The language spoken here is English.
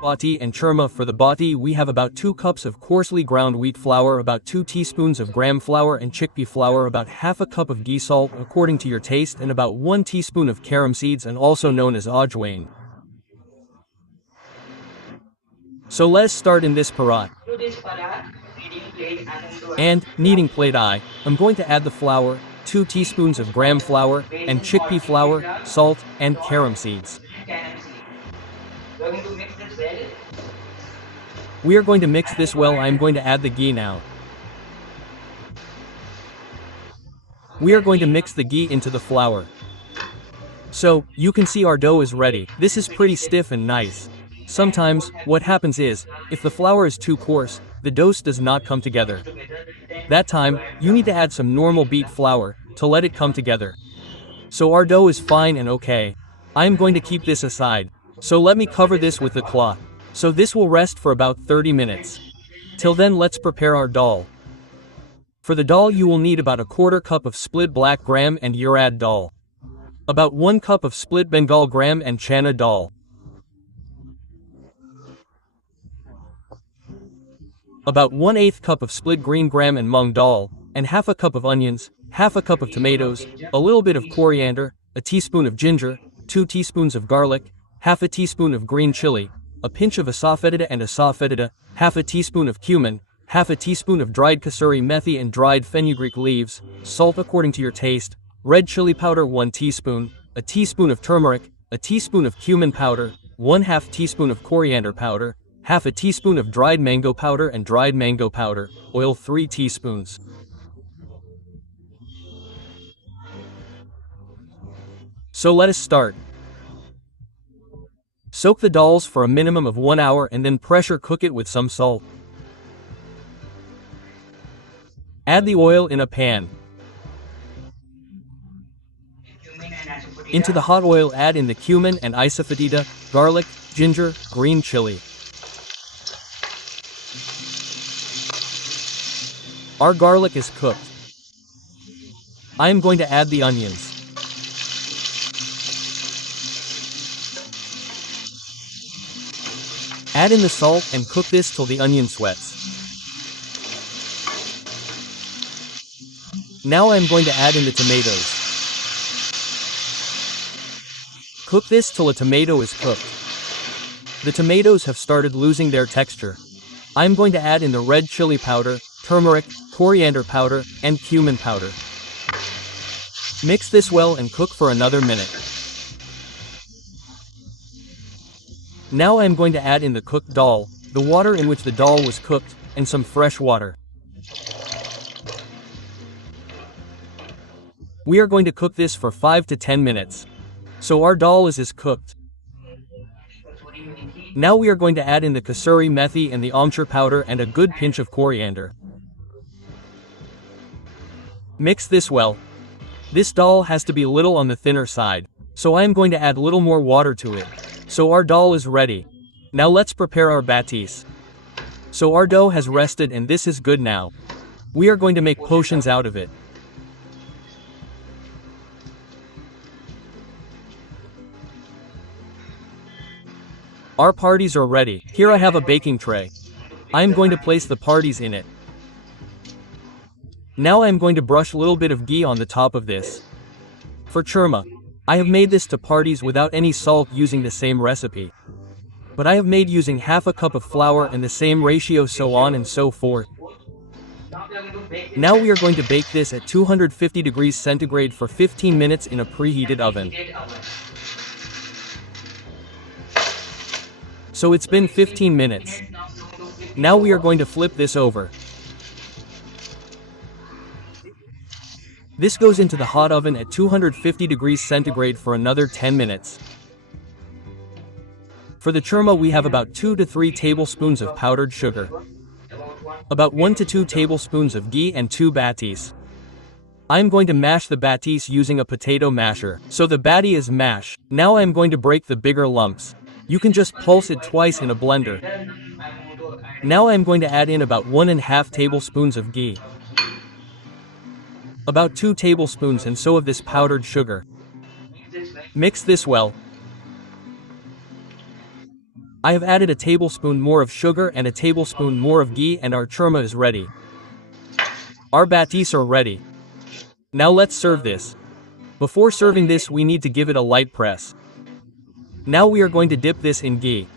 Bati and churma. For the bati, we have about 2 cups of coarsely ground wheat flour, about 2 teaspoons of gram flour and chickpea flour, about half a cup of ghee, salt according to your taste, and about 1 teaspoon of carom seeds, and also known as ajwain. So let's start in this parat. And kneading plate, I am going to add the flour, 2 teaspoons of gram flour and chickpea flour, salt and carom seeds. We are going to mix this well. I am going to add the ghee now. We are going to mix the ghee into the flour. So, you can see our dough is ready. This is pretty stiff and nice. Sometimes, what happens is, if the flour is too coarse, the dough does not come together. That time, you need to add some normal beet flour to let it come together. So our dough is fine and okay. I am going to keep this aside. So let me cover this with the cloth. So this will rest for about 30 minutes. Till then, let's prepare our dal. For the dal, you will need about a quarter cup of split black gram and urad dal. About 1 cup of split Bengal gram and chana dal. About 1/8 cup of split green gram and mung dal, and half a cup of onions, half a cup of tomatoes, a little bit of coriander, a teaspoon of ginger, 2 teaspoons of garlic, half a teaspoon of green chili, a pinch of asafoetida and asafoetida, half a teaspoon of cumin, half a teaspoon of dried kasuri methi and dried fenugreek leaves, salt according to your taste, red chili powder 1 teaspoon, a teaspoon of turmeric, a teaspoon of cumin powder, 1/2 teaspoon of coriander powder, half a teaspoon of dried mango powder and dried mango powder, oil 3 teaspoons. So let us start. Soak the dals for a minimum of 1 hour and then pressure cook it with some salt. Add the oil in a pan. Into the hot oil, add in the cumin and asafoetida, garlic, ginger, green chili. Our garlic is cooked. I am going to add the onions. Add in the salt and cook this till the onion sweats. Now I am going to add in the tomatoes. Cook this till a tomato is cooked. The tomatoes have started losing their texture. I am going to add in the red chili powder, turmeric, coriander powder, and cumin powder. Mix this well and cook for another minute. Now I am going to add in the cooked dal, the water in which the dal was cooked, and some fresh water. We are going to cook this for 5 to 10 minutes. So our dal is cooked. Now we are going to add in the kasuri methi and the amchur powder and a good pinch of coriander. Mix this well. This dal has to be a little on the thinner side, so I am going to add a little more water to it. So our dal is ready. Now let's prepare our batis. So our dough has rested and this is good now. We are going to make potions out of it. Our parties are ready. Here I have a baking tray. I am going to place the parties in it. Now I am going to brush a little bit of ghee on the top of this. For churma, I have made this to parties without any salt using the same recipe. But I have made using half a cup of flour and the same ratio, so on and so forth. Now we are going to bake this at 250 degrees centigrade for 15 minutes in a preheated oven. So it's been 15 minutes. Now we are going to flip this over. This goes into the hot oven at 250 degrees centigrade for another 10 minutes. For the churma, we have about 2 to 3 tablespoons of powdered sugar, about 1 to 2 tablespoons of ghee, and 2 batis. I am going to mash the batis using a potato masher, so the bati is mashed. Now I am going to break the bigger lumps. You can just pulse it twice in a blender. Now I am going to add in about 1.5 tablespoons of ghee, about 2 tablespoons and so of this powdered sugar. Mix this well. I have added a tablespoon more of sugar and a tablespoon more of ghee, and our churma is ready. Our batis are ready. Now let's serve this. Before serving this, we need to give it a light press. Now we are going to dip this in ghee.